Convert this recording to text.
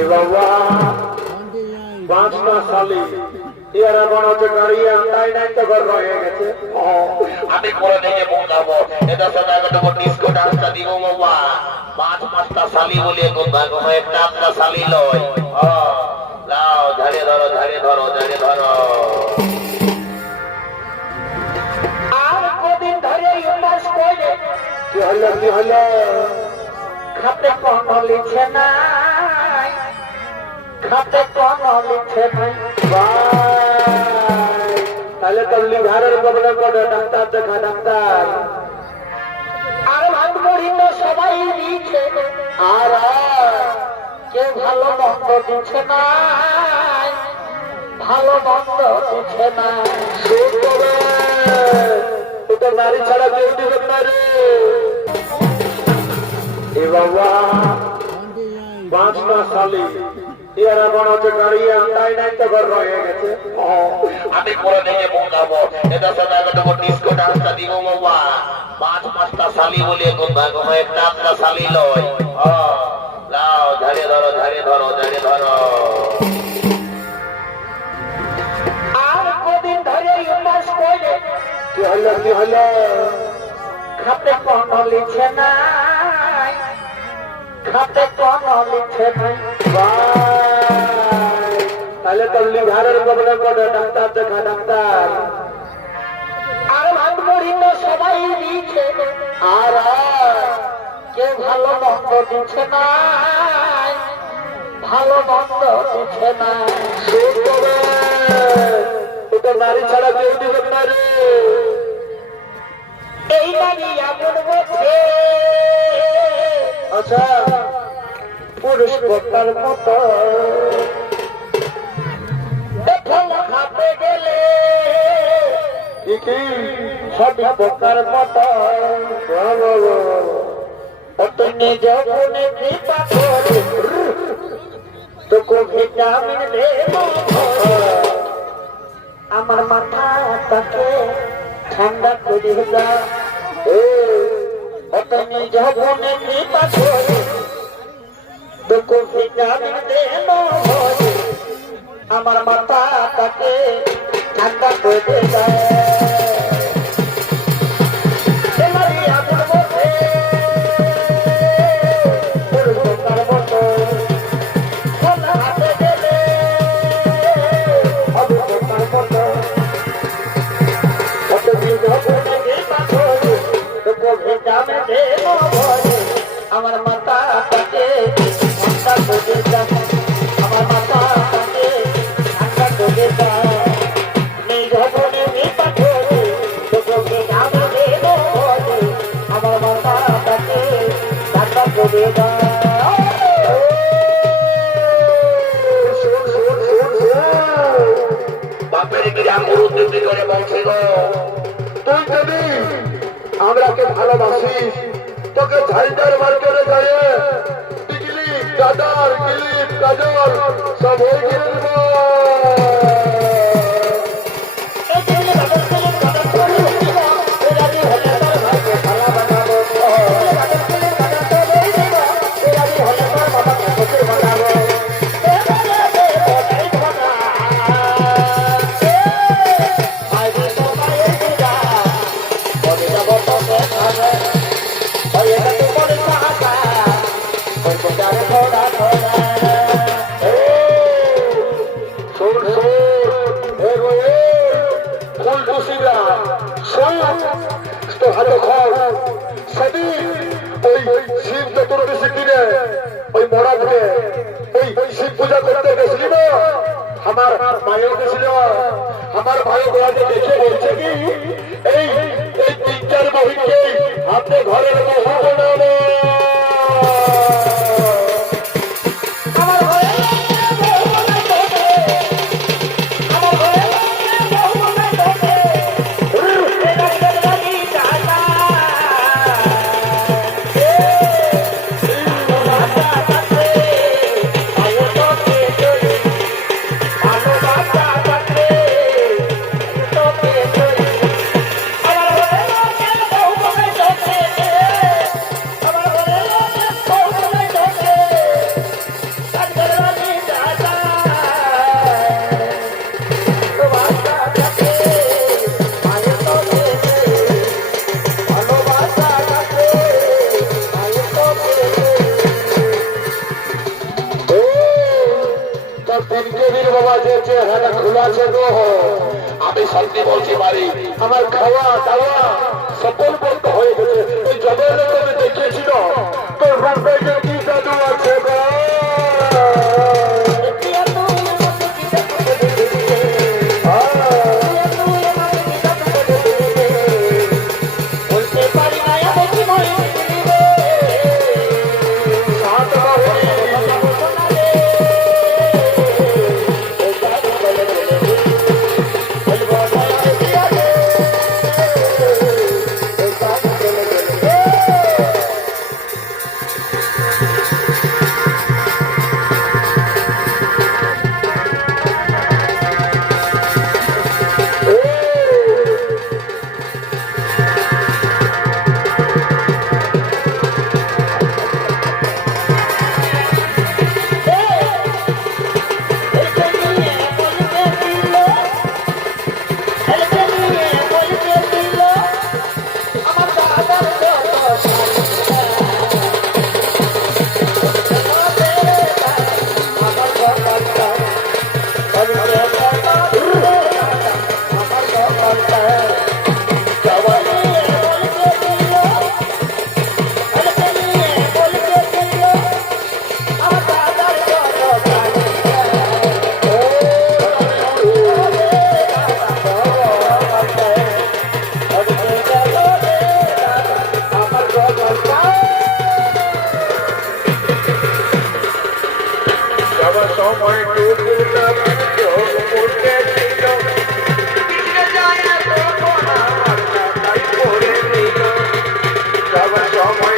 এ বাবা পাঁচটা সালি এরা মনে হচ্ছে গাড়ি আন্দাই নাই তো ঘর রয়ে গেছে। আমি করে দেখে বলবো এটা সাথে আগে তো ডিস্কো ডান্সটা দিব বাবা। পাঁচটা সালি বলে একটা আটটা সালি লয়। লাও ঝাড়ে ধরো ঝাড়ে ধরো ঝাড়ে ধরো। আর কদিন ধরে উপাস করে কি হলো খাতে কোন লিখছে না খাতে কোন লিখছে নাই তাহলে তো লিভারের প্রবলেম করে ডাক্তার দেখা ডাক্তার। আর ভাত মুড়ি তো সবাই দিচ্ছে আর কেউ ভালো মন্দ দিচ্ছে না ভালো মন্দ দিচ্ছে না। ওটা নারী ছাড়া কেউ দিবে না রে। এ বাবা পাঁচটা সালি এরা মনে হচ্ছে গাড়ি আন্দাই নাই তো ঘর রয়ে গেছে। আমি করে দেখে বলবো এটা সাথে আগে তো ডিস্কো ডান্সটা দিব বাবা। পাঁচটা সালি বলে একটা আটটা সালি লয়। লাও ঝাড়ে ধরো ঝাড়ে ধরো ঝাড়ে ধরো। আর কদিন ধরে উপাস করে কি হলো খাতে কোন লিখছে না খাতে কোন লিখছে নাই তাহলে তো লিভারের প্রবলেম করে ডাক্তার দেখা ডাক্তার। আর ভাত মুড়ি তো সবাই দিচ্ছে আর কেউ ভালো মন্দ দিচ্ছে না ভালো মন্দ দিচ্ছে না। ওটা নারী ছাড়া কেউ দিবে না রে। এই নারী এমন বলছে আচ্ছা পুরুষ বক্তার মতো খাতে গেলে সবই বক্তার মতো তুমি যখন কৃপা করে তোকে ভিটামিন দেব আমার মাথাটাকে ঠান্ডা করে দাও। তুমি যখন কৃপা করে তোকে ভিটামিন দেব আমার মাথাটাকে ঠান্ডা করে দাও। আমার মাথাটাকে ঠান্ডা করে দাও আমার মাথাটাকে ঠান্ডা করে দাও। নেই ভবনে নিপা করে তোকে আমি দেব আমার মাথাটাকে ঠান্ডা করে দাও। বাপের গ্রাম মুরুদ্দি করে বলছে গো তুই যদি আমরাকে ভালোবাসিস তোকে ঝাইদার মার্কেটে যায় টিকলি কাদার ক্লিপ কাজল সব হয়ে গেল। শিব চতুর্দশী দিনে ওই মরা ঘুরে ওই শিব পূজা করতে গেছিল না আমার মায়েও গেছিল আমার ভাই গোয়াতে দেখে বলছে কি এই তিন চার মহিলাকে আপনি ঘরের বহু বানাবো। তিনকে বাবা যে চেহারাটা খোলা আছে গো, আমি সত্যি বলছি বাড়ি আমার খাওয়া দাওয়া সকল বন্ধ হয়ে গেছে। ওই জগলে তুমি দেখেছিল তোর রাস্তায় যে কি জাদু আছে গো। সময়